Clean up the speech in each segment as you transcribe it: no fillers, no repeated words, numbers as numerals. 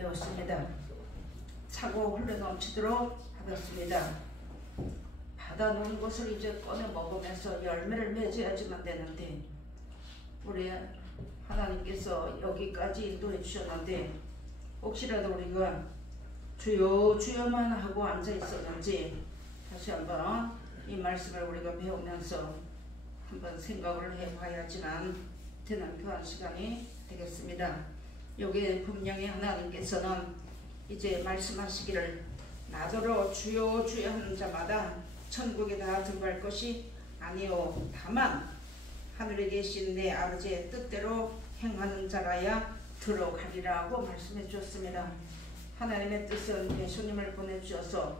되었습니다. 차고 흘러넘치도록 하였습니다. 받아놓은 것을 이제 꺼내 먹으면서 열매를 맺어야지만 되는데 우리 하나님께서 여기까지 인도해 주셨는데 혹시라도 우리가 주여 주여만 하고 앉아 있었는지 다시 한번 이 말씀을 우리가 배우면서 한번 생각을 해봐야지만 되는 그런 시간이 되겠습니다. 여기에 분명히 하나님께서는 이제 말씀하시기를 나더러 주여 주여 하는 자마다 천국에 다 들어갈 것이 아니요 다만 하늘에 계신 내 아버지의 뜻대로 행하는 자라야 들어가리라고 말씀해 주셨습니다. 하나님의 뜻은 예수님을 보내주셔서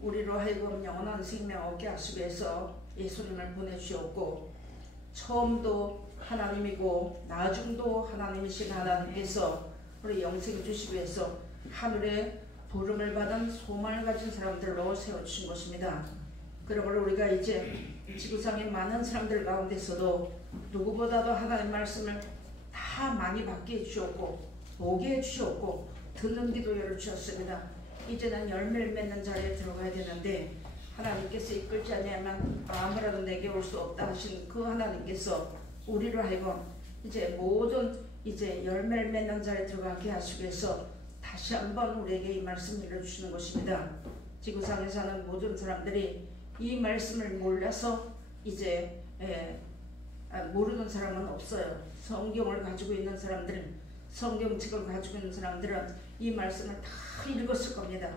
우리로 하여금 영원한 생명 얻게 하시기 위해서 예수님을 보내주셨고 처음도 하나님이고 나중도 하나님이신 하나님께서 우리 영생 주시기 위해서 하늘에 부름을 받은 소망을 가진 사람들로 세워주신 것입니다. 그러므로 우리가 이제 지구상의 많은 사람들 가운데서도 누구보다도 하나님의 말씀을 다 많이 받게 해주셨고 보게 해주셨고 듣는 기도 열어주셨습니다. 이제는 열매를 맺는 자리에 들어가야 되는데 하나님께서 이끌지 않으면 아무라도 내게 올 수 없다 하신 그 하나님께서 우리로 하여금 이제 모든 이제 열매를 맺는 자리에 들어가게 하시기 위해서 다시 한번 우리에게 이 말씀을 읽어주시는 것입니다. 지구상에 사는 모든 사람들이 이 말씀을 몰라서 이제 모르는 사람은 없어요. 성경을 가지고 있는 사람들은 성경책을 가지고 있는 사람들은 이 말씀을 다 읽었을 겁니다.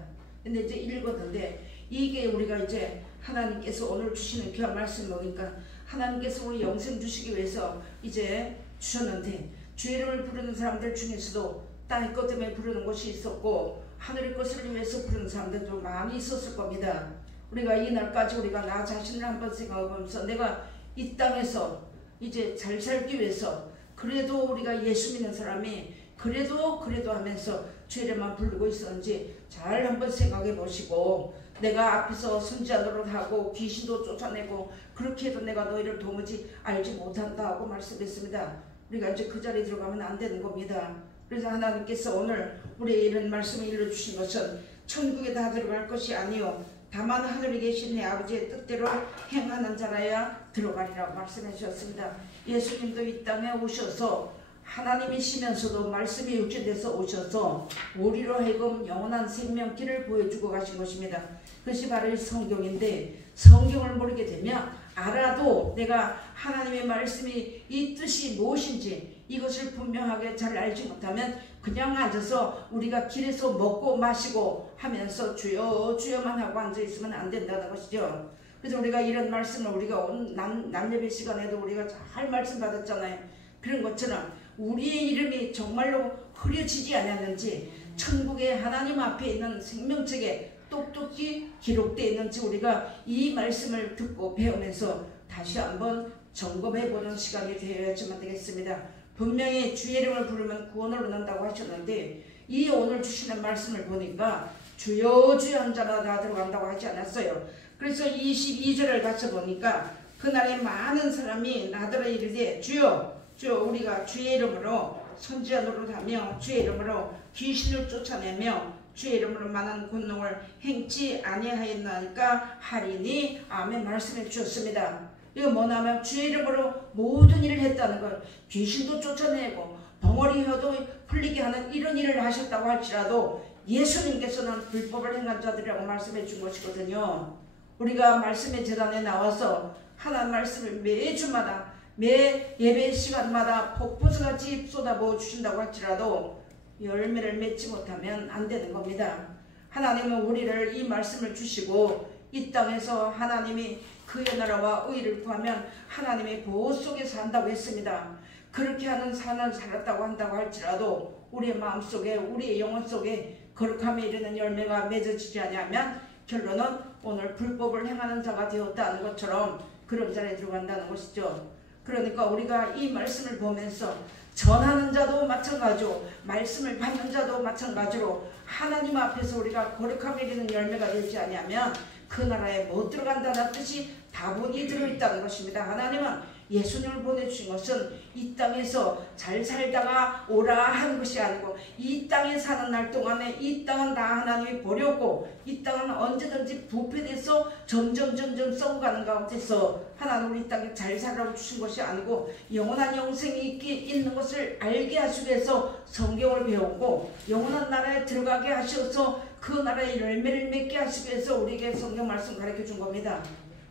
근데 이제 읽었는데 이게 우리가 이제 하나님께서 오늘 주시는 그 말씀 보니까 하나님께서 우리 영생 주시기 위해서 이제 주셨는데 주의 이름을 부르는 사람들 중에서도 땅의 것 때문에 부르는 것이 있었고 하늘의 것을 위해서 부르는 사람들도 많이 있었을 겁니다. 우리가 이날까지 우리가 나 자신을 한번 생각해보면서 내가 이 땅에서 이제 잘 살기 위해서 그래도 우리가 예수 믿는 사람이 그래도 하면서 주의 이름만 부르고 있었는지 잘 한번 생각해 보시고 내가 앞에서 선지자 노릇하고 귀신도 쫓아내고 그렇게 해도 내가 너희를 도무지 알지 못한다 하고 말씀했습니다. 우리가 이제 그 자리에 들어가면 안 되는 겁니다. 그래서 하나님께서 오늘 우리의 이런 말씀을 일러주신 것은 천국에 다 들어갈 것이 아니요 다만 하늘에 계신 내 아버지의 뜻대로 행하는 자라야 들어가리라고 말씀해 주셨습니다. 예수님도 이 땅에 오셔서 하나님이시면서도 말씀이 육체돼서 오셔서 우리로 하여금 영원한 생명길을 보여주고 가신 것입니다. 그것이 바로 이 성경인데 성경을 모르게 되면 알아도 내가 하나님의 말씀이 이 뜻이 무엇인지 이것을 분명하게 잘 알지 못하면 그냥 앉아서 우리가 길에서 먹고 마시고 하면서 주여 주여만 하고 앉아있으면 안 된다는 것이죠. 그래서 우리가 이런 말씀을 우리가 오늘 남예배 시간에도 우리가 잘 말씀 받았잖아요. 그런 것처럼 우리의 이름이 정말로 흐려지지 않았는지 천국의 하나님 앞에 있는 생명책에 똑똑히 기록되어 있는지 우리가 이 말씀을 듣고 배우면서 다시 한번 점검해보는 시간이 되어야지만 되겠습니다. 분명히 주의 이름을 부르면 구원을 얻는다고 하셨는데 이 오늘 주시는 말씀을 보니까 주여 주여 한 자마다 다 들어간다고 하지 않았어요. 그래서 22절을 같이 보니까 그날에 많은 사람이 나더러 이르되 주여 주여 우리가 주의 이름으로 선지자 노릇하며 주의 이름으로 귀신을 쫓아내며 주의 이름으로 많은 권능을 행치 아니하였나이까 하리니 아멘 말씀해 주셨습니다. 이거 뭐냐면 주의 이름으로 모든 일을 했다는 걸 귀신도 쫓아내고 벙어리 혀도 풀리게 하는 이런 일을 하셨다고 할지라도 예수님께서는 불법을 행한 자들이라고 말씀해 준 것이거든요. 우리가 말씀의 제단에 나와서 하나님 말씀을 매주마다 매 예배 시간마다 폭포수같이 쏟아부어 주신다고 할지라도 열매를 맺지 못하면 안 되는 겁니다. 하나님은 우리를 이 말씀을 주시고 이 땅에서 하나님이 그의 나라와 의를 구하면 하나님의 보호 속에 산다고 했습니다. 그렇게 하는 삶을 살았다고 한다고 할지라도 우리의 마음속에 우리의 영혼 속에 거룩함에 이르는 열매가 맺어지지 않으면 결론은 오늘 불법을 행하는 자가 되었다는 것처럼 그런 자리에 들어간다는 것이죠. 그러니까 우리가 이 말씀을 보면서 전하는 자도 마찬가지로 말씀을 받는 자도 마찬가지로 하나님 앞에서 우리가 거룩함에 이르는 열매가 되지 않으면 그 나라에 못 들어간다는 뜻이 다분히 들어있다는 것입니다. 하나님은 예수님을 보내주신 것은 이 땅에서 잘 살다가 오라 하는 것이 아니고 이 땅에 사는 날 동안에 이 땅은 다 하나님이 버렸고 이 땅은 언제든지 부패돼서 점점 썩어가는 가운데서 하나님 우리 땅에 잘 살라고 주신 것이 아니고 영원한 영생이 있는 것을 알게 하시기 위해서 성경을 배우고 영원한 나라에 들어가게 하셔서 그 나라의 열매를 맺게 하시기 위해서 우리에게 성경 말씀 가르쳐 준 겁니다.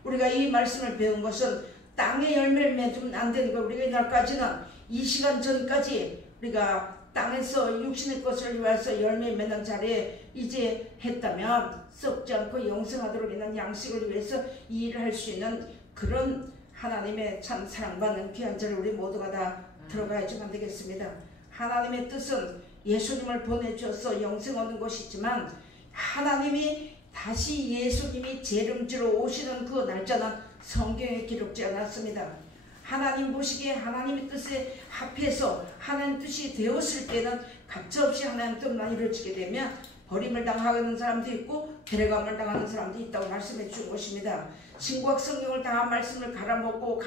우리가 이 말씀을 배운 것은 땅에 열매를 맺으면 안 되는 거. 우리가 이날까지는 이 시간 전까지 우리가 땅에서 육신의 것을 위해서 열매 맺는 자리에 이제 했다면 썩지 않고 영생하도록 있는 양식을 위해서 이 일을 할 수 있는 그런 하나님의 참 사랑받는 귀한 자를 우리 모두가 다 들어가야지만 되겠습니다. 하나님의 뜻은 예수님을 보내주셔서 영생 얻는 것이지만 하나님이 다시 예수님이 재림지로 오시는 그 날짜는 성경에 기록되지 않았습니다. 하나님 보시기에 하나님의 뜻에 합해서 하나님 뜻이 되었을 때는 가차없이 하나님 뜻만 이루어지게 되면 버림을 당하는 사람도 있고 데려감을 당하는 사람도 있다고 말씀해 주신 것입니다. 신구약 성경을 다 말씀을 갈아먹고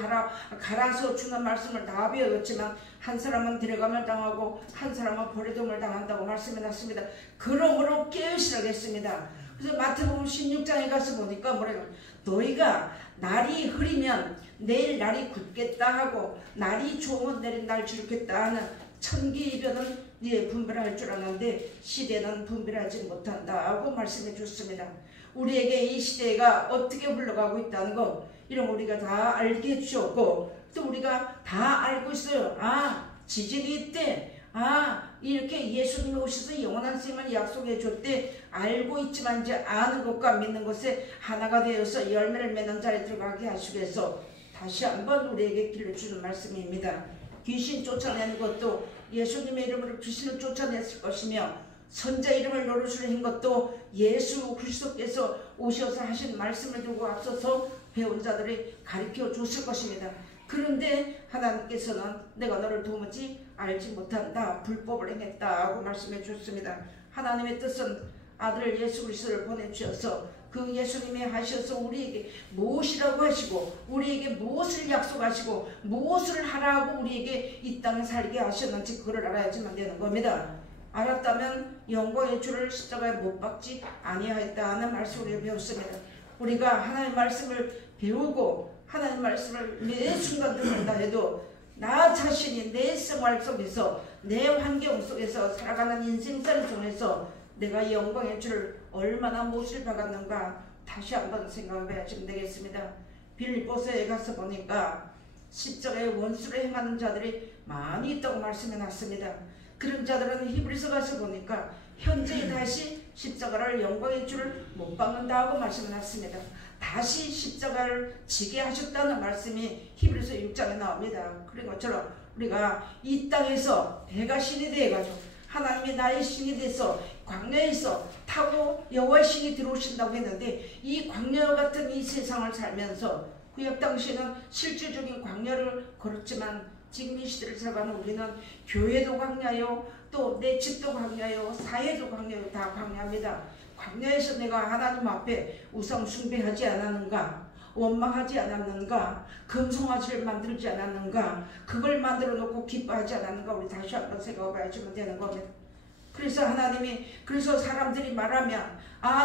갈아서 주는 말씀을 다 배웠지만 한 사람은 데려감을 당하고 한 사람은 버리dom을 당한다고 말씀해 놨습니다. 그러므로 깨우시라겠습니다. 그래서 마태복음 16장에 가서 보니까 뭐래요? 너희가 날이 흐리면 내일 날이 굳겠다 하고 날이 좋으면 내일 날 죽겠다 하는 천기이변은 분별할 줄 아는데 시대는 분별하지 못한다 하고 말씀해 줬습니다. 우리에게 이 시대가 어떻게 흘러가고 있다는 거 이런 우리가 다 알게 해주셨고 또 우리가 다 알고 있어요. 지진이 있대. 이렇게 예수님이 오셔서 영원한 생명을 약속해 줬대. 알고 있지만 이제 아는 것과 믿는 것에 하나가 되어서 열매를 맺는 자리에 들어가게 하시기 위해서 다시 한번 우리에게 길러주는 말씀입니다. 귀신 쫓아내는 것도 예수님의 이름으로 귀신을 쫓아냈을 것이며 선자 이름을 노릇으로 한 것도 예수 그리스도께서 오셔서 하신 말씀을 두고 앞서서 배운 자들이 가르쳐 줬을 것입니다. 그런데 하나님께서는 내가 너를 도무지 알지 못한다. 불법을 행했다 하고 말씀해 주셨습니다. 하나님의 뜻은 아들 예수 그리스도를 보내주셔서 그 예수님이 하셔서 우리에게 무엇이라고 하시고 우리에게 무엇을 약속하시고 무엇을 하라고 우리에게 이 땅에 살게 하셨는지 그걸 알아야지만 되는 겁니다. 알았다면 영광의 주를 십자가에 못 박지 아니하였다는 말씀을 배웠습니다. 우리가 하나님의 말씀을 배우고 하나님의 말씀을 매 순간 듣는다 해도 나 자신이 내 생활 속에서 내 환경 속에서 살아가는 인생살 중에서 내가 영광의 주를 얼마나 못을 박았는가 다시 한번 생각해 보시면 되겠습니다. 빌립보서에 가서 보니까 십자가의 원수를 행하는 자들이 많이 있다고 말씀해 놨습니다. 그런 자들은 히브리서 가서 보니까 현재 다시 십자가를 영광의 주를 못 박는다 하고 말씀해 놨습니다. 다시 십자가를 지게 하셨다는 말씀이 히브리서 6장에 나옵니다. 그런 것처럼 우리가 이 땅에서 배가 신이 되어가지고 하나님이 나의 신이 돼서 광야에서 타고 여호와의 신이 들어오신다고 했는데 이 광야 같은 이 세상을 살면서 구약 당시에는 실질적인 광야를 걸었지만 지금 이 시대를 살아가는 우리는 교회도 광야요 또 내 집도 광야요 사회도 광야요 다 광야입니다. 광야에서 내가 하나님 앞에 우상 숭배하지 않았는가 원망하지 않았는가 금송아지를 만들지 않았는가 그걸 만들어 놓고 기뻐하지 않았는가 우리 다시 한번 생각해봐야지만 되는 겁니다. 그래서 하나님이 그래서 사람들이 말하면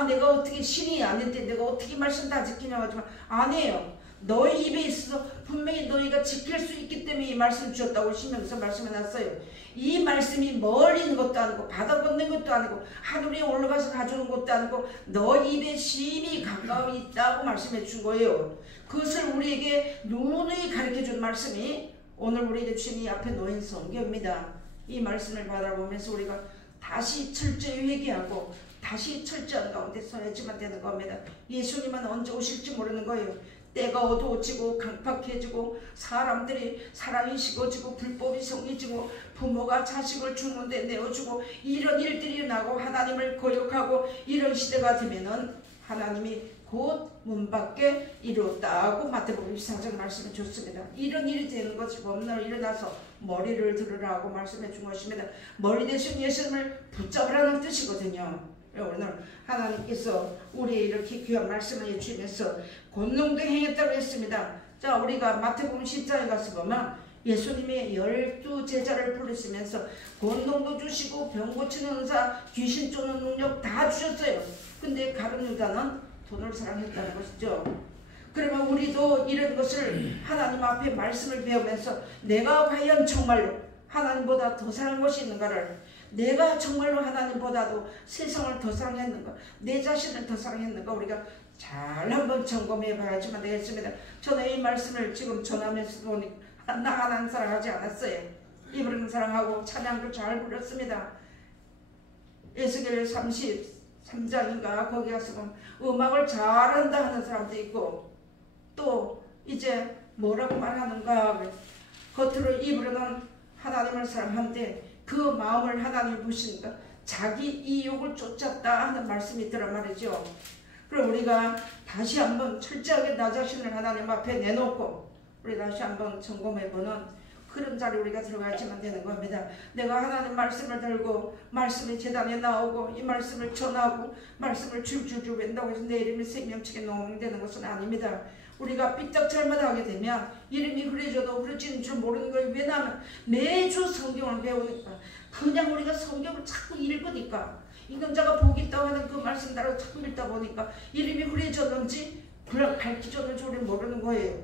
내가 어떻게 신이 아닌데 내가 어떻게 말씀 다 지키냐고 하지만 아니에요. 너희 입에 있어서 분명히 너희가 지킬 수 있기 때문에 이 말씀 주셨다고 신명서 말씀해놨어요. 이 말씀이 멀리 있는 것도 아니고 바다 건넌 것도 아니고 하늘 위에 올라가서 가져오는 것도 아니고 너 입에 심히 가까이 있다고 말씀해 준 거예요. 그것을 우리에게 누누이 가르쳐준 말씀이 오늘 우리에게 주신 이 앞에 놓인 성경입니다. 이 말씀을 바라보면서 우리가 다시 철저히 회개하고 다시 철저한 가운데 서야지만 되는 겁니다. 예수님은 언제 오실지 모르는 거예요. 때가 어두워지고 강팍해지고 사람들이 사랑이 식어지고 불법이 성해지고 부모가 자식을 죽는데 내어주고 이런 일들이 나고 하나님을 거역하고 이런 시대가 되면은 하나님이 곧 문 밖에 이루었다고 마태복음 24장 말씀해 줬습니다. 이런 일이 되는 것이 범날 일어나서 머리를 들으라고 말씀해 준 것입니다. 머리 대신 예수님을 붙잡으라는 뜻이거든요. 오늘 하나님께서 우리의 이렇게 귀한 말씀을 해주시면서 권능도 행했다고 했습니다. 자, 우리가 마태복음 10장에 가서 보면 예수님이 12제자를 부르시면서 권능도 주시고 병 고치는 은사, 귀신 쫓는 능력 다 주셨어요. 근데 가룟 유다는 돈을 사랑했다는 것이죠. 그러면 우리도 이런 것을 하나님 앞에 말씀을 배우면서 내가 과연 정말로 하나님보다 더 사랑한 것이 있는가를, 내가 정말로 하나님보다도 세상을 더 사랑했는가, 내 자신을 더 사랑했는가, 우리가 잘 한번 점검해 봐야지만 되겠습니다. 저는 이 말씀을 지금 전하면서 보니 나 하나님 사랑하지 않았어요. 이브라임 사랑하고 찬양도 잘 불렀습니다. 에스겔 33장인가 거기 가서 보면 음악을 잘한다 하는 사람도 있고, 또 이제 뭐라고 말하는가, 겉으로 입으로는 하나님을 사랑하는데 그 마음을 하나님이 보시니까 자기 이욕을 쫓았다 하는 말씀이 있더란 말이죠. 그럼 우리가 다시 한번 철저하게 나 자신을 하나님 앞에 내놓고 우리 다시 한번 점검해보는 그런 자리에 우리가 들어가야지만 되는 겁니다. 내가 하나님 말씀을 들고 말씀이 제단에 나오고 이 말씀을 전하고 말씀을 줄줄줄 웬다고 해서 내 이름이 생명책에 녹음되는 것은 아닙니다. 우리가 삐딱 잘못하게 되면 이름이 흐려져도 흐려지는 줄 모르는 거예요. 왜냐하면 매주 성경을 배우니까, 그냥 우리가 성경을 자꾸 읽으니까, 인간자가 복이 있다고 하는 그 말씀 따라 자꾸 읽다 보니까 이름이 흐려졌는지 밝혀졌는지 우리는 모르는 거예요.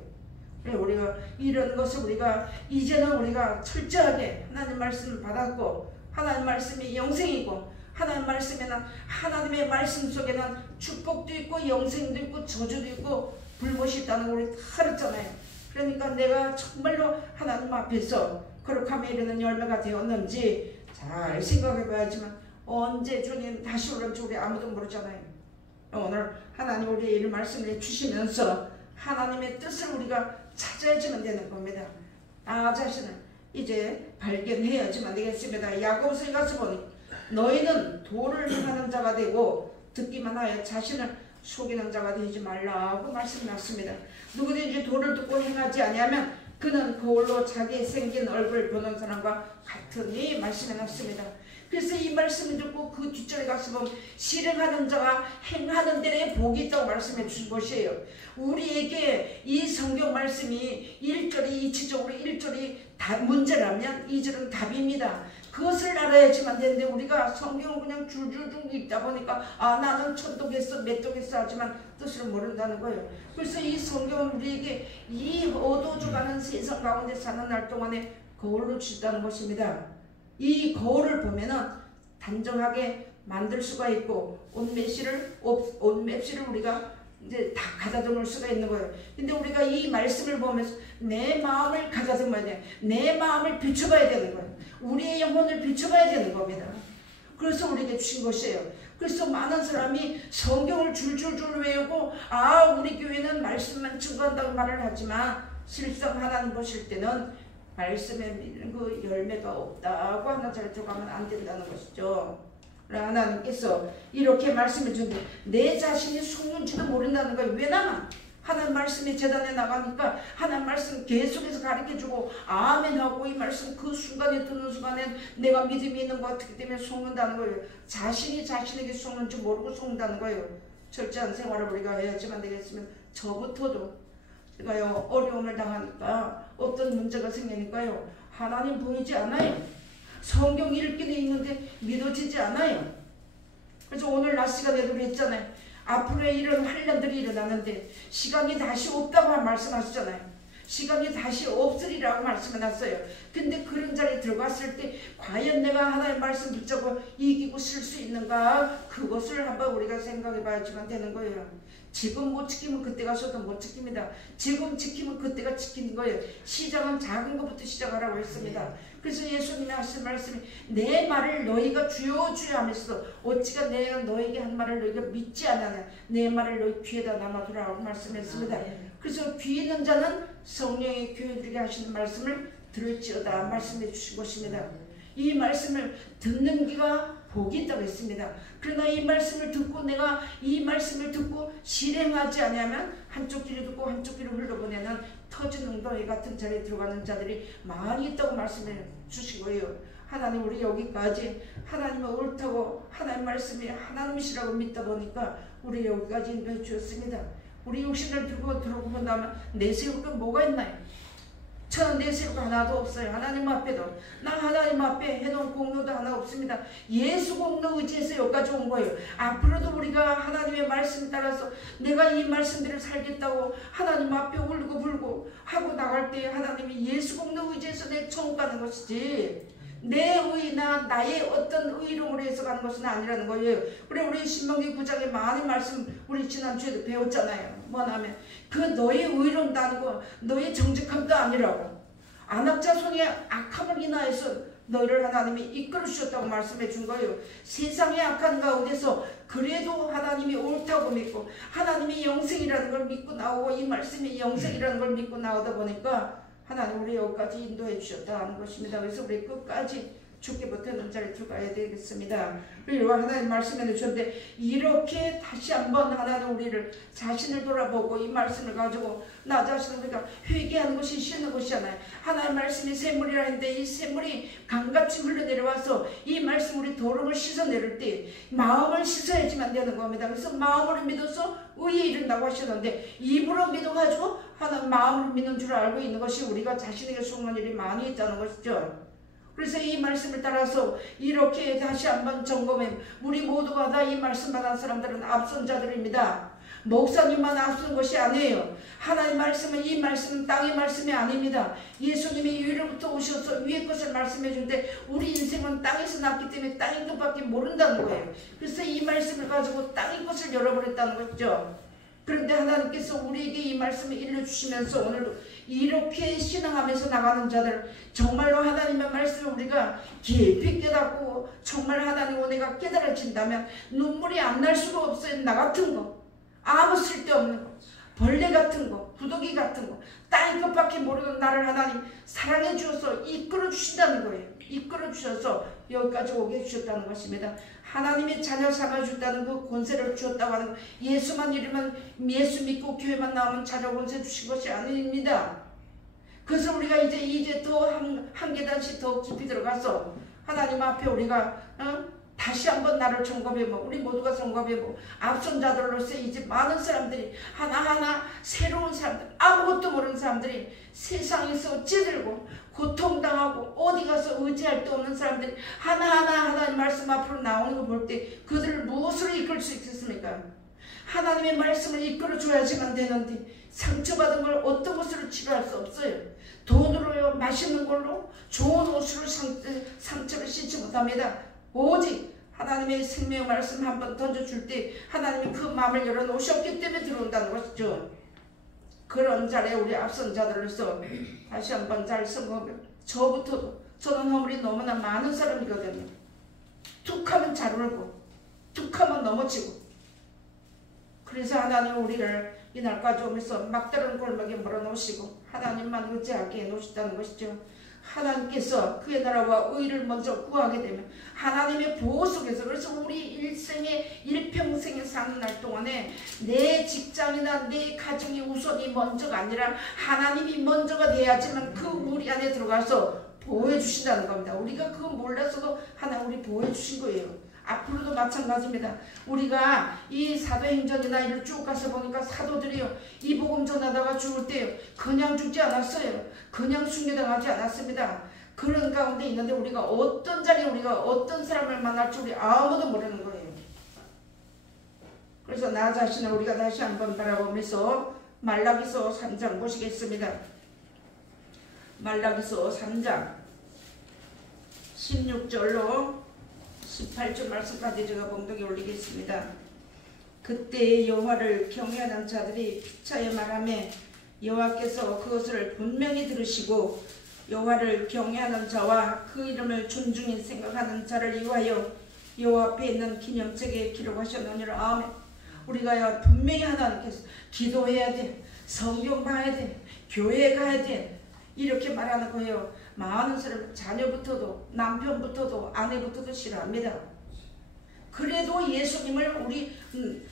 우리가 이런 것을 우리가 이제는 우리가 철저하게 하나님 말씀을 받았고, 하나님 말씀이 영생이고, 하나님 말씀에는 하나님의 말씀 속에는 축복도 있고 영생도 있고 저주도 있고 불못이 있다는 걸 우리 다 알았잖아요. 그러니까 내가 정말로 하나님 앞에서 거룩함에 이르는 열매가 되었는지 잘 생각해 봐야지만 언제 주님 다시 올는지 우리 아무도 모르잖아요. 오늘 하나님 우리의 이 말씀을 주시면서 하나님의 뜻을 우리가 찾아야지만 되는 겁니다. 나 자신을 이제 발견해야지만 되겠습니다. 야고보서에 가서 보니 너희는 도를 행하는 자가 되고 듣기만 하여 자신을 속이는 자가 되지 말라고 말씀났습니다. 누구든지 도를 듣고 행하지 아니하면 그는 거울로 자기 생긴 얼굴 보는 사람과 같으니 말씀해놨습니다. 그래서 이 말씀을 듣고 그 뒷절에 가서 보면 실행하는 자가 행하는 데에 복이 있다고 말씀해 주신 것이에요. 우리에게 이 성경 말씀이 1절이 이치적으로 1절이 문제라면 2절은 답입니다. 그것을 알아야지만 되는데 우리가 성경을 그냥 줄줄줄 읽다 보니까 나는 천독했어 맷독했어 하지만 뜻을 모른다는 거예요. 그래서 이 성경은 우리에게 이 어두워져가는 세상 가운데 사는 날 동안에 거울로 주시다는 것입니다. 이 거울을 보면은 단정하게 만들 수가 있고 옷맵시를 우리가 이제 다 가다듬을 수가 있는 거예요. 근데 우리가 이 말씀을 보면서 내 마음을 가다듬어야 돼. 내 마음을 비춰봐야 되는 거예요. 우리의 영혼을 비춰봐야 되는 겁니다. 그래서 우리에게 주신 것이에요. 그래서 많은 사람이 성경을 줄줄줄 외우고 우리 교회는 말씀만 증거한다고 말을 하지만 실상 하나님 보실 때는 말씀에 믿는 그 열매가 없다고 하는 자리에 들어가면 안 된다는 것이죠. 하나님께서 이렇게 말씀해 주는데 내 자신이 속는지도 모른다는 거예요. 왜냐면 하나님 말씀이 재단에 나가니까 하나님 말씀 계속해서 가르쳐주고 아멘하고 이 말씀 그 순간에 듣는 순간에 내가 믿음이 있는 것 같기 때문에 속는다는 거예요. 자신이 자신에게 속는지 모르고 속는다는 거예요. 철저한 생활을 우리가 해야지만 되겠으면 저부터도 제가요 어려움을 당하니까 어떤 문제가 생기니까요 하나님 보이지 않아요. 성경 읽기는 있는데 믿어지지 않아요. 그래서 오늘 낮 시간에도 그랬잖아요. 앞으로 이런 환란들이 일어나는데 시간이 다시 없다고 말씀하시잖아요. 시간이 다시 없으리라고 말씀해놨어요. 근데 그런 자리에 들어갔을 때 과연 내가 하나님 말씀 붙잡고 이기고 쓸 수 있는가, 그것을 한번 우리가 생각해 봐야지만 되는 거예요. 지금 못 지키면 그때 가서도 못 지킵니다. 지금 지키면 그때가 지키는 거예요. 시작은 작은 것부터 시작하라고 했습니다. 그래서 예수님이 하신 말씀이 내 말을 너희가 주여 주여 하면서도 어찌가 내가 너에게 한 말을 너희가 믿지 않느냐, 내 말을 너희 귀에다 남아두라고 말씀했습니다. 그래서 귀 있는 자는 성령의 교회들에게 하시는 말씀을 들을지어다 말씀해 주신 것입니다. 이 말씀을 듣는 귀가 복이 있다고 했습니다. 그러나 이 말씀을 듣고 내가 이 말씀을 듣고 실행하지 않으면 한쪽 귀로 듣고 한쪽 귀로 흘러보내는 터진 웅덩이 같은 자리에 들어가는 자들이 많이 있다고 말씀해 주신 거예요. 하나님 우리 여기까지 하나님은 옳다고 하나님 말씀이 하나님이시라고 믿다 보니까 우리 여기까지 인도해 주었습니다. 우리 육신을 들고 본다면 내세울 건 뭐가 있나요? 저는 내세울 거 하나도 없어요. 하나님 앞에도. 나 하나님 앞에 해놓은 공로도 하나 없습니다. 예수 공로 의지해서 여기까지 온 거예요. 앞으로도 우리가 하나님의 말씀 따라서 내가 이 말씀대로 살겠다고 하나님 앞에 울고 불고 하고 나갈 때 하나님이 예수 공로 의지해서 내 천국 가는 것이지 내 의나 나의 어떤 의로움으로 해서 가는 것은 아니라는 거예요. 그래 우리 신명기 9장에 많은 말씀 우리 지난주에도 배웠잖아요. 뭐냐면 그 너의 의로움도 아니고 너의 정직함도 아니라고 안악자손의 악함을 인하여서 너희를 하나님이 이끌어 주셨다고 말씀해 준 거예요. 세상의 악한 가운데서 그래도 하나님이 옳다고 믿고 하나님이 영생이라는 걸 믿고 나오고 이 말씀이 영생이라는 걸 믿고 나오다 보니까 하나님 우리 여기까지 인도해 주셨다는 것입니다. 그래서 우리 끝까지 죽게 못하는 자를 들어가야 되겠습니다. 그리고 하나님 말씀해 주셨는데 이렇게 다시 한번 하나님 우리를 자신을 돌아보고 이 말씀을 가지고 나 자신을 우리가 회개하는 것이 쉬는 것이잖아요. 하나님 말씀이 샘물이라 했는데 이 샘물이 강같이 흘러내려와서 이 말씀 우리 도름을 씻어내릴 때 마음을 씻어야지만 되는 겁니다. 그래서 마음으로 믿어서 의에 이른다고 하셨는데 입으로 믿어가지고 하나님 마음으로 믿는 줄 알고 있는 것이 우리가 자신에게 속는 일이 많이 있다는 것이죠. 그래서 이 말씀을 따라서 이렇게 다시 한번 점검해 우리 모두가 다 이 말씀 받은 사람들은 앞선 자들입니다. 목사님만 앞선 것이 아니에요. 하나님 말씀은 이 말씀은 땅의 말씀이 아닙니다. 예수님이 위로부터 오셔서 위의 것을 말씀해 주는데 우리 인생은 땅에서 났기 때문에 땅의 것밖에 모른다는 거예요. 그래서 이 말씀을 가지고 땅의 것을 열어버렸다는 거죠. 그런데 하나님께서 우리에게 이 말씀을 일러주시면서 오늘도 이렇게 신앙하면서 나가는 자들 정말로 하나님의 말씀을 우리가 깊이 깨닫고 정말 하나님 은혜가 깨달아진다면 눈물이 안 날 수가 없어요. 나 같은 거 아무 쓸데없는 거 벌레 같은 거 구더기 같은 거 땅의 것밖에 모르는 나를 하나님 사랑해 주셔서 이끌어 주신다는 거예요. 이끌어 주셔서 여기까지 오게 해주셨다는 것입니다. 하나님의 자녀 삼아준다는 그 권세를 주었다고 하는 거 예수만 이르면 예수 믿고 교회만 나오면 자녀 권세 주신 것이 아닙니다. 그래서 우리가 이제 더 한 계단씩 더 깊이 들어가서 하나님 앞에 우리가 다시 한번 나를 점검해보고 우리 모두가 점검해보고 앞선 자들로서 이제 많은 사람들이 하나하나 새로운 사람들 아무것도 모르는 사람들이 세상에서 찌들고 고통당하고 어디 가서 의지할 데 없는 사람들이 하나하나 하나님 말씀 앞으로 나오는 거 볼 때 그들을 무엇으로 이끌 수 있겠습니까? 하나님의 말씀을 이끌어줘야지만 되는데 상처받은 걸 어떤 것으로 치료할 수 없어요. 돈으로요 맛있는 걸로 좋은 옷으로 상처를 씻지 못합니다. 오직 하나님의 생명의 말씀 한번 던져줄 때 하나님이 그 마음을 열어놓으셨기 때문에 들어온다는 것이죠. 그런 자리에 우리 앞선 자들로서 다시 한번 잘 성공하면 저부터도 저는 허물이 너무나 많은 사람이거든요. 툭하면 잘 울고 툭하면 넘어지고 그래서 하나님 우리를 이날까지 오면서 막다른 골목에 몰아놓으시고 하나님만 의지하게 해놓으셨다는 것이죠. 하나님께서 그의 나라와 의를 먼저 구하게 되면 하나님의 보호 속에서 그래서 우리 일평생에 사는 날 동안에 내 직장이나 내 가정이 우선이 먼저가 아니라 하나님이 먼저가 돼야지만 그 무리 안에 들어가서 보호해 주신다는 겁니다. 우리가 그거 몰랐어도 하나님 우리 보호해 주신 거예요. 앞으로도 마찬가지입니다. 우리가 이 사도행전이나 이를 쭉 가서 보니까 사도들이요 이 복음 전하다가 죽을 때 그냥 죽지 않았어요. 그냥 순교당하지 않았습니다. 그런 가운데 있는데 우리가 어떤 자리에 우리가 어떤 사람을 만날지 우리 아무도 모르는 거예요. 그래서 나 자신을 우리가 다시 한번 바라보면서 말라기서 3장 보시겠습니다. 말라기서 3장 16절로 18절 말씀까지 제가 봉독에 올리겠습니다. 그때 여호와를 경외하는 자들이 피차에 말하며 여호와께서 그것을 분명히 들으시고 여호와를 경외하는 자와 그 이름을 존중히 생각하는 자를 위하여 여호와 앞에 있는 기념책에 기록하셨느니라. 아멘. 우리가 분명히 하나님께서 기도해야 돼, 성경 봐야 돼, 교회에 가야 돼 이렇게 말하는 거예요. 많은 사람 자녀부터도 남편부터도 아내부터도 싫어합니다. 그래도 예수님을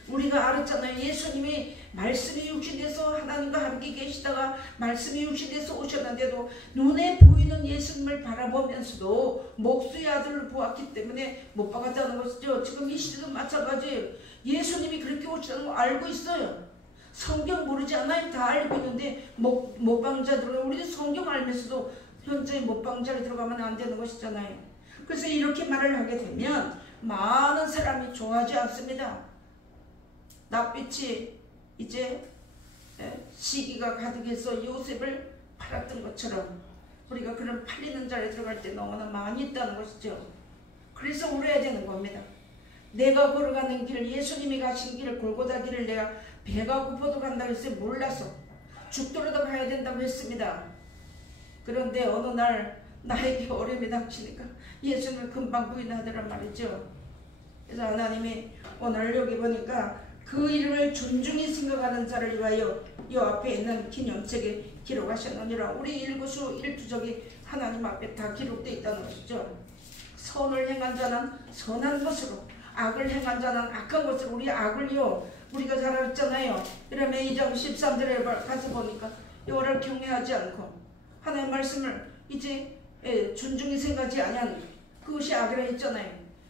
우리가 알았잖아요. 예수님이 말씀이 육신돼서 하나님과 함께 계시다가 말씀이 육신돼서 오셨는데도 눈에 보이는 예수님을 바라보면서도 목수의 아들을 보았기 때문에 못 박았다는 것이죠. 지금 이 시대도 마찬가지예요. 예수님이 그렇게 오시다는 거 알고 있어요. 성경 모르지 않아요? 다 알고 있는데 못방자 들어가. 우리도 성경 알면서도 현재 못방자로 들어가면 안 되는 것이잖아요. 그래서 이렇게 말을 하게 되면 많은 사람이 좋아하지 않습니다. 낯빛이 이제 시기가 가득해서 요셉을 팔았던 것처럼 우리가 그런 팔리는 자리에 들어갈 때 너무나 많이 있다는 것이죠. 그래서 울어야 되는 겁니다. 내가 걸어가는 길을, 예수님이 가신 길을, 골고다 길을 내가 배가 고파도 간다고 했어요. 몰라서 죽더라도 가야 된다고 했습니다. 그런데 어느 날 나에게 어려움이 닥치니까 예수님을 금방 부인하더란 말이죠. 그래서 하나님이 오늘 여기 보니까 그 이름을 존중히 생각하는 자를 위하여 이 앞에 있는 기념책에 기록하셨느니라. 우리 일거수 일투족이 하나님 앞에 다 기록되어 있다는 것이죠. 선을 행한 자는 선한 것으로, 악을 행한 자는 악한 것으로. 우리 악을요, 우리가 잘 알았잖아요. 이러면 2장 13절에 가서 보니까 여호와를 경외하지 않고 하나님의 말씀을 이제 존중히 생각하지 아니한 그것이 악이라 했잖아요.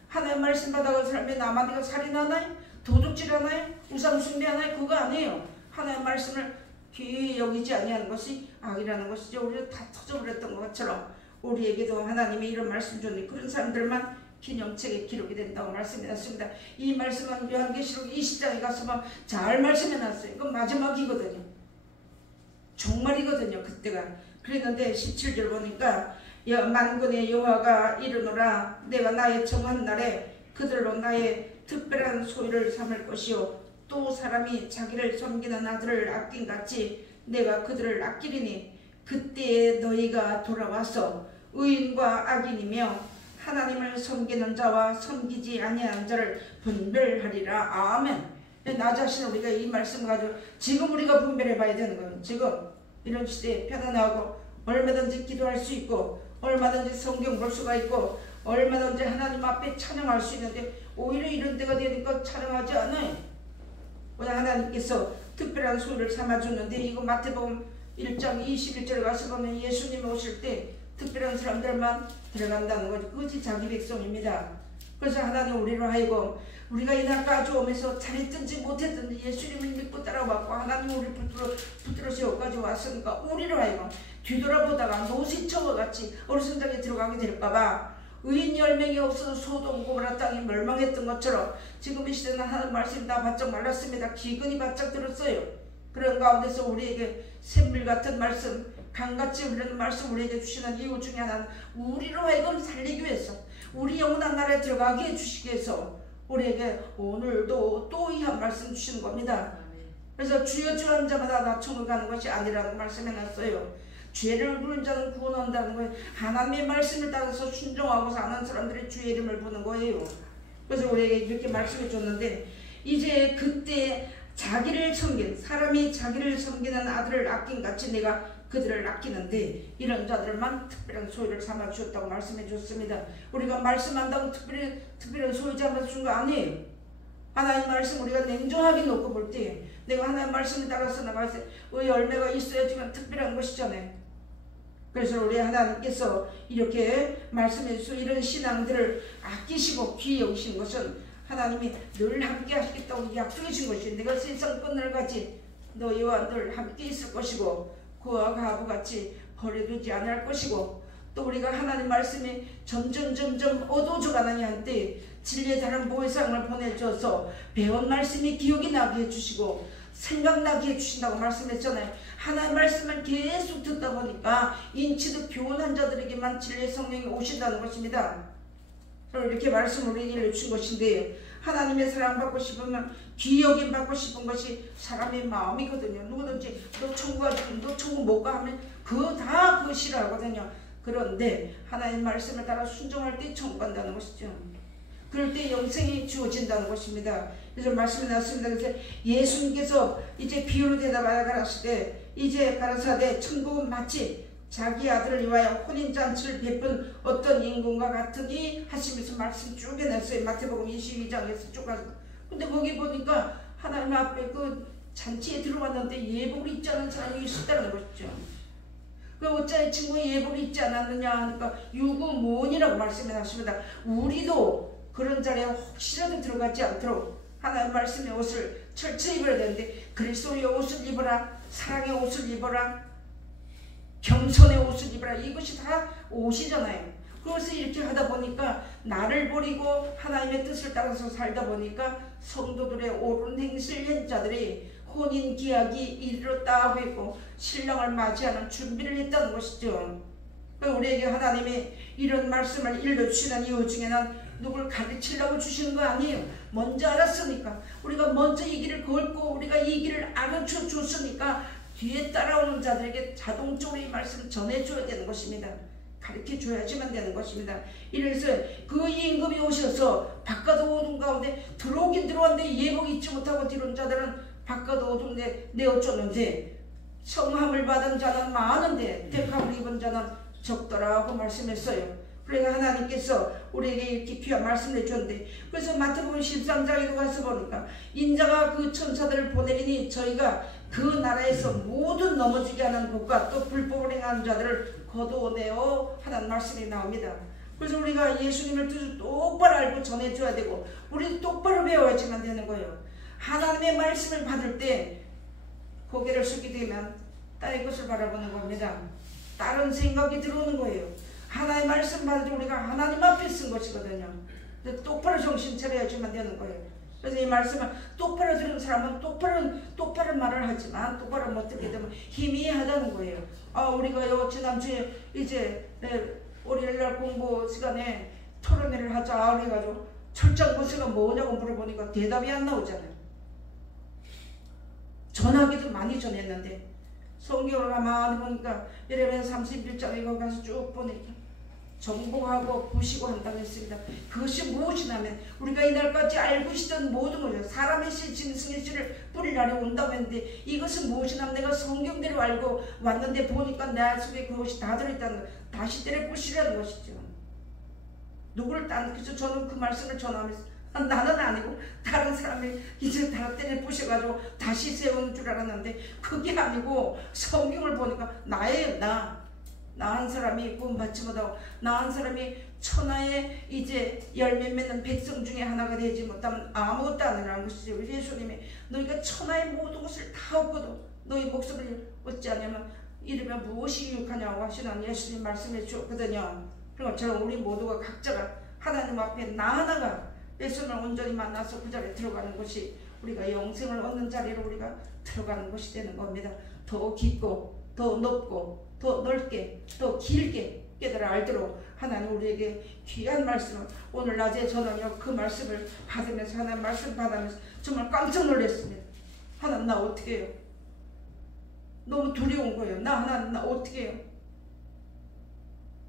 하나님의 말씀 받아가 살면 남한테가 살인하나요? 도둑질하나요? 우상숭배하나요? 그거 아니에요. 하나님의 말씀을 귀히 여기지 아니하는 것이 악이라는 것이죠. 우리가 다 터져버렸던 것처럼 우리에게도 하나님이 이런 말씀 줬는데 그런 사람들만 기념책에 기록이 된다고 말씀해놨습니다. 이 말씀은 요한계시록 20장에 가서 보면 잘 말씀해놨어요. 그건 마지막이거든요. 종말이거든요. 그때가. 그랬는데 17절 보니까 만군의 여호와가 이르노라. 내가 나의 정한 날에 그들로 나의 특별한 소유를 삼을 것이요 또 사람이 자기를 섬기는 아들을 아낀 같이 내가 그들을 아끼리니 그때에 너희가 돌아와서 의인과 악인이며 하나님을 섬기는 자와 섬기지 아니하는 자를 분별하리라. 아멘. 나 자신을 우리가 이 말씀 가지고 지금 우리가 분별해 봐야 되는 거예요. 지금 이런 시대에 편안하고 얼마든지 기도할 수 있고 얼마든지 성경 볼 수가 있고 얼마든지 하나님 앞에 찬양할 수 있는데 오히려 이런 때가 되니까 찬양하지 않아요. 오늘 하나님께서 특별한 소유를 삼아주는데 이거 마태복음 1장 21절에 가서 보면 예수님 오실 때 특별한 사람들만 들어간다는 거죠. 그것이 자기 백성입니다. 그래서 하나님 우리로 하여금 우리가 이날까지 오면서 잘했든지 못했든지 예수님을 믿고 따라왔고 하나님 우리를 붙들어서 여기까지 왔으니까 우리로 하여금 뒤돌아보다가 노시처와 같이 어루선장에 들어가게 될까봐 의인 10명이 없어서 소돔 고모라 땅이 멸망했던 것처럼 지금 이 시대는 하나님 말씀이 다 바짝 말랐습니다. 기근이 바짝 들었어요. 그런 가운데서 우리에게 샘물 같은 말씀, 강같이 흐르는 말씀 우리에게 주시는 이유 중에 하나는 우리로 하여금 살리기 위해서 우리 영원한 나라에 들어가게 해주시기 위해서 우리에게 오늘도 또 이 한 말씀 주시는 겁니다. 그래서 주여 주여 한 자마다 나 천국 가는 것이 아니라는 말씀해놨어요. 죄를 부른 자는 구원한다는 거예요. 하나님의 말씀을 따라서 순종하고 사는 사람들의 주의 이름을 부는 거예요. 그래서 우리에게 이렇게 말씀해 줬는데 이제 그때 자기를 섬긴 사람이 자기를 섬기는 아들을 아낀 같이 내가 그들을 아끼는데 이런 자들만 특별한 소유를 삼아 주었다고 말씀해 줬습니다. 우리가 말씀한다고 특별한 소유 삼아 준 거 아니에요. 하나님 말씀 우리가 냉정하게 놓고 볼 때 내가 하나님 말씀에 따라서 나가서 의 열매가 있어야지만 특별한 것이잖아요. 그래서 우리 하나님께서 이렇게 말씀해 주셔서 이런 신앙들을 아끼시고 귀히 여기신 것은 하나님이 늘 함께 하시겠다고 약속해 준 것이 내가 세상 끝날까지 너희와 늘 함께 있을 것이고 그와 가부같이 버려두지 않을 것이고 또 우리가 하나님 말씀이 점점 어두워져가는 한때 진리의 다른 보혜상을 보내줘서 배운 말씀이 기억이 나게 해주시고 생각나게 해주신다고 말씀했잖아요. 하나님 말씀을 계속 듣다 보니까 인치도 교훈한 자들에게만 진리의 성령이 오신다는 것입니다. 이렇게 말씀을 우리에게 주신 것인데 하나님의 사랑받고 싶으면 귀여김 받고 싶은 것이 사람의 마음이거든요. 누구든지 너 천국 가지 너 천국 못 가 하면 그거 다 그거 싫어하거든요. 그런데 하나님 말씀을 따라 순종할 때 천국 간다는 것이죠. 그럴 때 영생이 주어진다는 것입니다. 그래서 말씀이 나왔습니다. 그래서 예수님께서 이제 비유로 대답하여 가라사대 때 이제 가라사대 천국은 마치 자기 아들을 위하여 혼인잔치를 베푼 어떤 인공과 같으니 하시면서 말씀 쭉 해놨어요. 마태복음 22장에서 쭉 가서. 근데 거기 보니까 하나님 앞에 그 잔치에 들어왔는데 예복을 입지 않은 사람이 있었다는 것이죠. 그 어찌 친구가 예복을 입지 않았느냐 하니까 유구무원이라고 말씀해놨습니다. 우리도 그런 자리에 혹시라도 들어가지 않도록 하나님 말씀의 옷을 철저히 입어야 되는데 그리스도의 옷을 입어라, 사랑의 옷을 입어라, 겸손의 옷을 입어라. 이것이 다 옷이잖아요. 그래서 이렇게 하다 보니까 나를 버리고 하나님의 뜻을 따라서 살다 보니까 성도들의 옳은 행실한 자들이 혼인 기약이 이르렀다 하고 있고 신랑을 맞이하는 준비를 했다는 것이죠. 우리에게 하나님이 이런 말씀을 일러주시는 이유 중에는 누굴 가르치려고 주시는 거 아니에요. 먼저 알았으니까, 우리가 먼저 이 길을 걸고 우리가 이 길을 알려줘 줬으니까 뒤에 따라오는 자들에게 자동적으로 이 말씀을 전해줘야 되는 것입니다. 가르쳐 줘야지만 되는 것입니다. 이래서 그 임금이 오셔서 바깥 어둠 가운데 들어오긴 들어왔는데 예복 잊지 못하고 뒤로온 자들은 바깥 어둠에 내어줬는데 성함을 받은 자는 많은데 택함을 입은 자는 적더라고 말씀했어요. 그러니까 하나님께서 우리에게 이렇게 귀한 말씀을 해줬는데, 그래서 마태복음 13장에도 가서 보니까 인자가 그 천사들을 보내리니 저희가 그 나라에서 모든 넘어지게 하는 것과 또 불법을 행하는 자들을 거두어내어 하는 말씀이 나옵니다. 그래서 우리가 예수님을 뜻을 똑바로 알고 전해줘야 되고 우리도 똑바로 배워야지만 되는 거예요. 하나님의 말씀을 받을 때 고개를 숙이게 되면 딸의 것을 바라보는 겁니다. 다른 생각이 들어오는 거예요. 하나님의 말씀 받을 때 우리가 하나님 앞에 쓴 것이거든요. 똑바로 정신 차려야지만 되는 거예요. 그래서 이 말씀을 똑바로 들은 사람은 똑바로 말을 하지만 똑바로 못 듣게 되면 희미하다는 거예요. 우리가요 지난주에 이제 월요일날 공부 시간에 토론회를 하자 그래가지고 철장고시가 뭐냐고 물어보니까 대답이 안 나오잖아요. 전하기도 많이 전했는데 성경을 가만히 보니까 예레미야 31장에 거기 가서 쭉 보니까 정복하고 부시고 한다고 했습니다. 그것이 무엇이냐면 우리가 이날까지 알고 있었던 모든 것이요 사람의 씨 짐승의 씨를 뿌릴 날이 온다고 했는데 이것은 무엇이냐면 내가 성경대로 알고 왔는데 보니까 내 속에 그것이 다 들어있다는 것, 다시 때려 부시라는 것이죠. 누구를 그래서 저는 그 말씀을 전하면서 나는 아니고 다른 사람이 이제 다 때려 부셔가지고 다시 세우는 줄 알았는데 그게 아니고 성경을 보니까 나예요. 나 한 사람이 구원받지 못하고 나 한 사람이 천하의 이제 열매 맺는 백성 중에 하나가 되지 못하면 아무것도 아니라는 것이죠. 우리 예수님이 너희가 천하의 모든 것을 다 얻고도 너희 목숨을 얻지 않으면 이러면 무엇이 유익하냐고 하시는 예수님 말씀해 주었거든요. 그리고 저는 우리 모두가 각자가 하나님 앞에 나 하나가 예수님을 온전히 만나서 그 자리에 들어가는 것이 우리가 영생을 얻는 자리로 우리가 들어가는 것이 되는 겁니다. 더 깊고 더 높고 더 넓게 더 길게 깨달아 알도록 하나님 우리에게 귀한 말씀을 오늘 낮에 저는요 그 말씀을 받으면서 하나님 말씀 받으면서 정말 깜짝 놀랐습니다. 하나님 나 어떻게 해요? 너무 두려운 거예요. 하나님 나 어떻게 해요?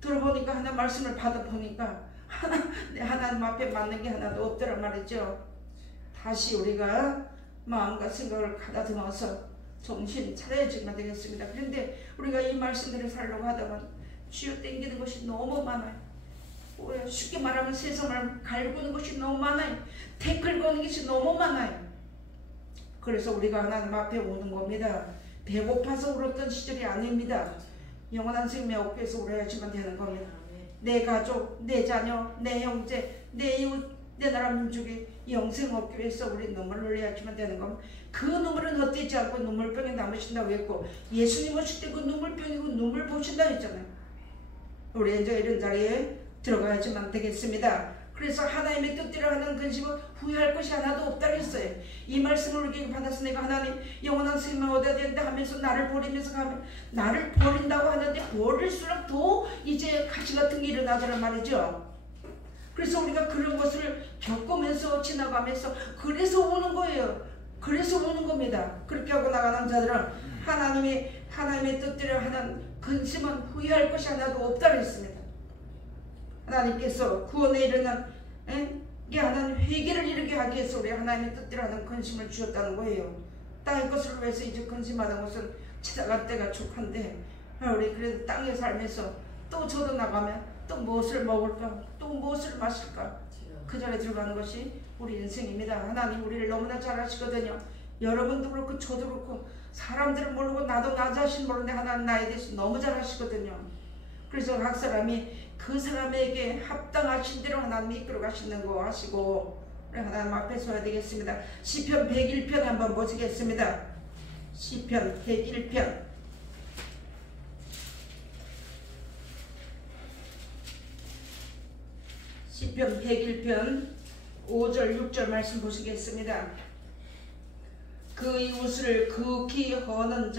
들어보니까 하나님 말씀을 받아보니까 하나님 앞에 맞는 게 하나도 없더란 말이죠. 다시 우리가 마음과 생각을 가다듬어서 정신 차려야지만 되겠습니다. 그런데 우리가 이 말씀대로 살려고 하다가 쥐어 땡기는 것이 너무 많아요. 쉽게 말하면 세상을 갈구는 것이 너무 많아요. 태클 거는 것이 너무 많아요. 그래서 우리가 하나님 앞에 오는 겁니다. 배고파서 울었던 시절이 아닙니다. 영원한 생명 얻기 위해서 울어야지만 되는 겁니다. 내 가족, 내 자녀, 내 형제, 내 이웃, 내 나라 민족이 영생 얻기 위해서 우리 눈물을 흘려야지만 되는 겁니다. 그 눈물은 헛되지 않고 눈물병에 남으신다고 했고 예수님 오실 때 그 눈물병이고 눈물 보신다고 했잖아요. 우리 이제 이런 자리에 들어가야지만 되겠습니다. 그래서 하나님의 뜻대로 하는 근심은 후회할 것이 하나도 없다고 했어요. 이 말씀을 우리에게 받아서 내가 하나님 영원한 생명을 얻어야 된다 하면서 나를 버리면서 가면 나를 버린다고 하는데 버릴수록 더 이제 가시 같은 게 일어나더란 말이죠. 그래서 우리가 그런 것을 겪으면서 지나가면서 그래서 오는 거예요. 그래서 오는 겁니다. 그렇게 하고 나가는 자들은 하나님의 뜻대로 하는 근심은 후회할 것이 하나도 없다고 했습니다. 하나님께서 구원에 이르는 하나님 회개를 이루게 하기 위해서 우리 하나님의 뜻대로 하는 근심을 주셨다는 거예요. 땅의 것을 위해서 이제 근심하는 것은 지나갈 때가 족한데 우리 그래도 땅에 살면서 또 저도 나가면 또 무엇을 먹을까 또 무엇을 마실까 그 자리에 들어가는 것이 우리 인생입니다. 하나님 우리를 너무나 잘 아시거든요. 여러분도 그렇고 저도 그렇고 사람들은 모르고 나도 나 자신 모르는데 하나님 나에 대해서 너무 잘 아시거든요. 그래서 각 사람이 그 사람에게 합당하신 대로 하나님이 이끌어 가시는 거 하시고 우리 하나님 앞에 서야 되겠습니다. 시편 101편 한번 보시겠습니다. 시편 101편 시편 101편 5절 6절 말씀 보시겠습니다. 그 이웃을 극히 허는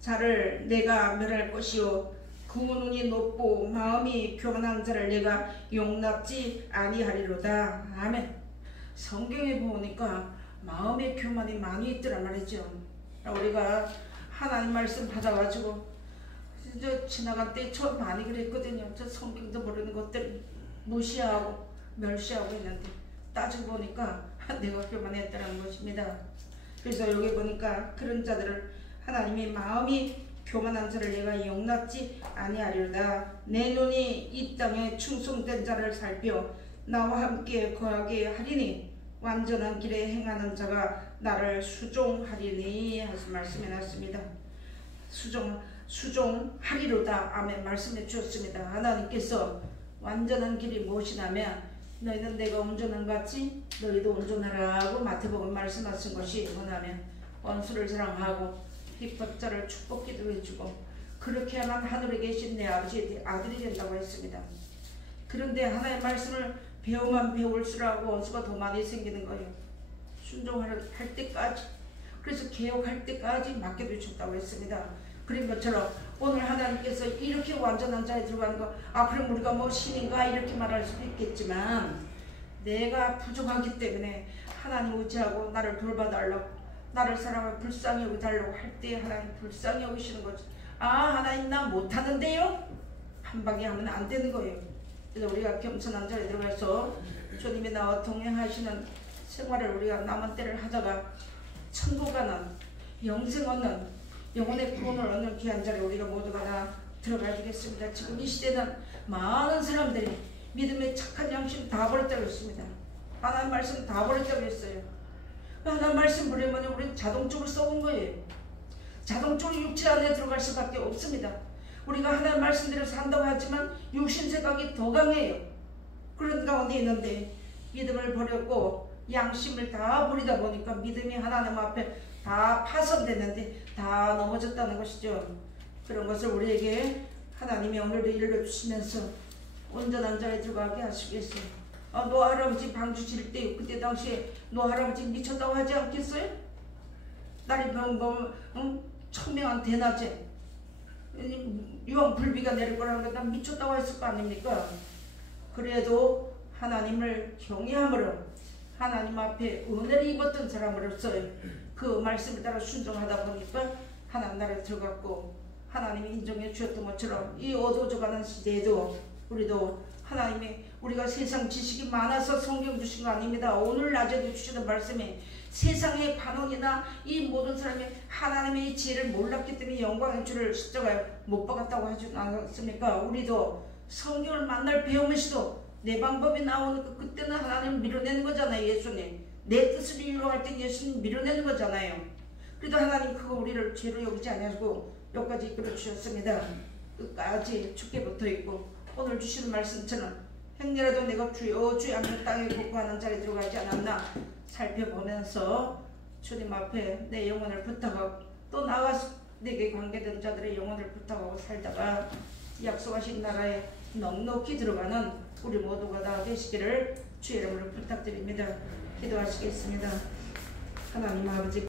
자를 내가 멸할 것이요 그 눈이 높고 마음이 교만한 자를 내가 용납지 아니하리로다. 아멘. 성경에 보니까 마음의 교만이 많이 있더란 말이죠. 우리가 하나님 말씀 받아가지고 지나갈 때 저 많이 그랬거든요. 저 성경도 모르는 것들 무시하고 멸시하고 있는데 따지고 보니까 내가 교만했다는 것입니다. 그래서 여기 보니까 그런 자들을 하나님이 마음이 교만한 자를 내가 용납지 아니하리로다. 내 눈이 이 땅에 충성된 자를 살펴 나와 함께 거하게 하리니 완전한 길에 행하는 자가 나를 수종하리니 하신 말씀해 놨습니다. 수종하리로다. 아멘. 말씀해 주셨습니다. 하나님께서 완전한 길이 무엇이냐면 너희는 내가 온전한 같이 너희도 온전하라고 마태복음 말씀하신 것이 뭐냐면 원수를 사랑하고 핍박자를 축복기도 해주고 그렇게 하면 하늘에 계신 내 아버지의 아들이 된다고 했습니다. 그런데 하나님의 말씀을 배우면 배울수록 원수가 더 많이 생기는 거예요. 순종할 때까지. 그래서 개혁할 때까지 맡겨두셨다고 했습니다. 그런 것처럼 오늘 하나님께서 이렇게 완전한 자에 들어가는 거, 그럼 우리가 뭐 신인가 이렇게 말할 수도 있겠지만 내가 부족하기 때문에 하나님 의지하고 나를 돌봐달라고 나를 사랑하고 불쌍히 여기달라고 할 때 하나님 불쌍히 여기시는 거죠. 하나님 나 못하는데요? 한 방에 하면 안 되는 거예요. 그래서 우리가 겸손한 자리에 들어가서 주님이 나와 동행하시는 생활을 우리가 남은 때를 하다가 천국 가는 영생 얻는 영혼의 구원을 얻는 귀한 자리에 우리가 모두가 다 들어가야 되겠습니다. 지금 이 시대는 많은 사람들이 믿음의 착한 양심 다 버렸다고 했습니다. 하나님 말씀 다 버렸다고 했어요. 하나님 말씀 버리면 우리는 자동적으로 썩은 거예요. 자동적으로 육체 안에 들어갈 수밖에 없습니다. 우리가 하나님 말씀대로 산다고 하지만 육신 생각이 더 강해요. 그런 가운데 있는데 믿음을 버렸고 양심을 다 버리다 보니까 믿음이 하나님 앞에 다 파손됐는데 다 넘어졌다는 것이죠. 그런 것을 우리에게 하나님이 오늘도 일러주시면서 온전한 자에 들어가게 하시겠어요. 노 할아버지 방주 질 때 그때 당시에 노 할아버지 미쳤다고 하지 않겠어요? 날이 병 천명한 대낮에 유황불비가 내릴 거라는 거 난 미쳤다고 했을 거 아닙니까? 그래도 하나님을 경외함으로 하나님 앞에 은혜를 입었던 사람으로서 그 말씀을 따라 순종하다 보니까 하나님 나라에 들어갔고 하나님이 인정해 주셨던 것처럼 이 어두워져가는 시대에도 우리도 하나님이 우리가 세상 지식이 많아서 성경 주신 거 아닙니다. 오늘 낮에도 주시는 말씀에 세상의 관원이나 이 모든 사람이 하나님의 지혜를 몰랐기 때문에 영광의 주를 십자가에 못 박았다고 하지 않았습니까? 우리도 성경을 만날 배우면서도 내 방법이 나오니까 그때는 하나님을 밀어내는 거잖아요. 예수님 내 뜻을 이루할 때 예수님 밀어내는 거잖아요. 그래도 하나님 그거 우리를 죄로 여기지 않으시고 여기까지 이끌어 주셨습니다. 끝까지 죽게 붙어있고 오늘 주시는 말씀처럼 행여라도 내가 주여 주여 하면 땅에 복구하는 자리에 들어가지 않았나 살펴보면서 주님 앞에 내 영혼을 부탁하고 또 나아가서 내게 관계된 자들의 영혼을 부탁하고 살다가 약속하신 나라에 넉넉히 들어가는 우리 모두가 다 되시기를 주의 이름으로 부탁드립니다. 기도하시겠습니다. 하나님 아버지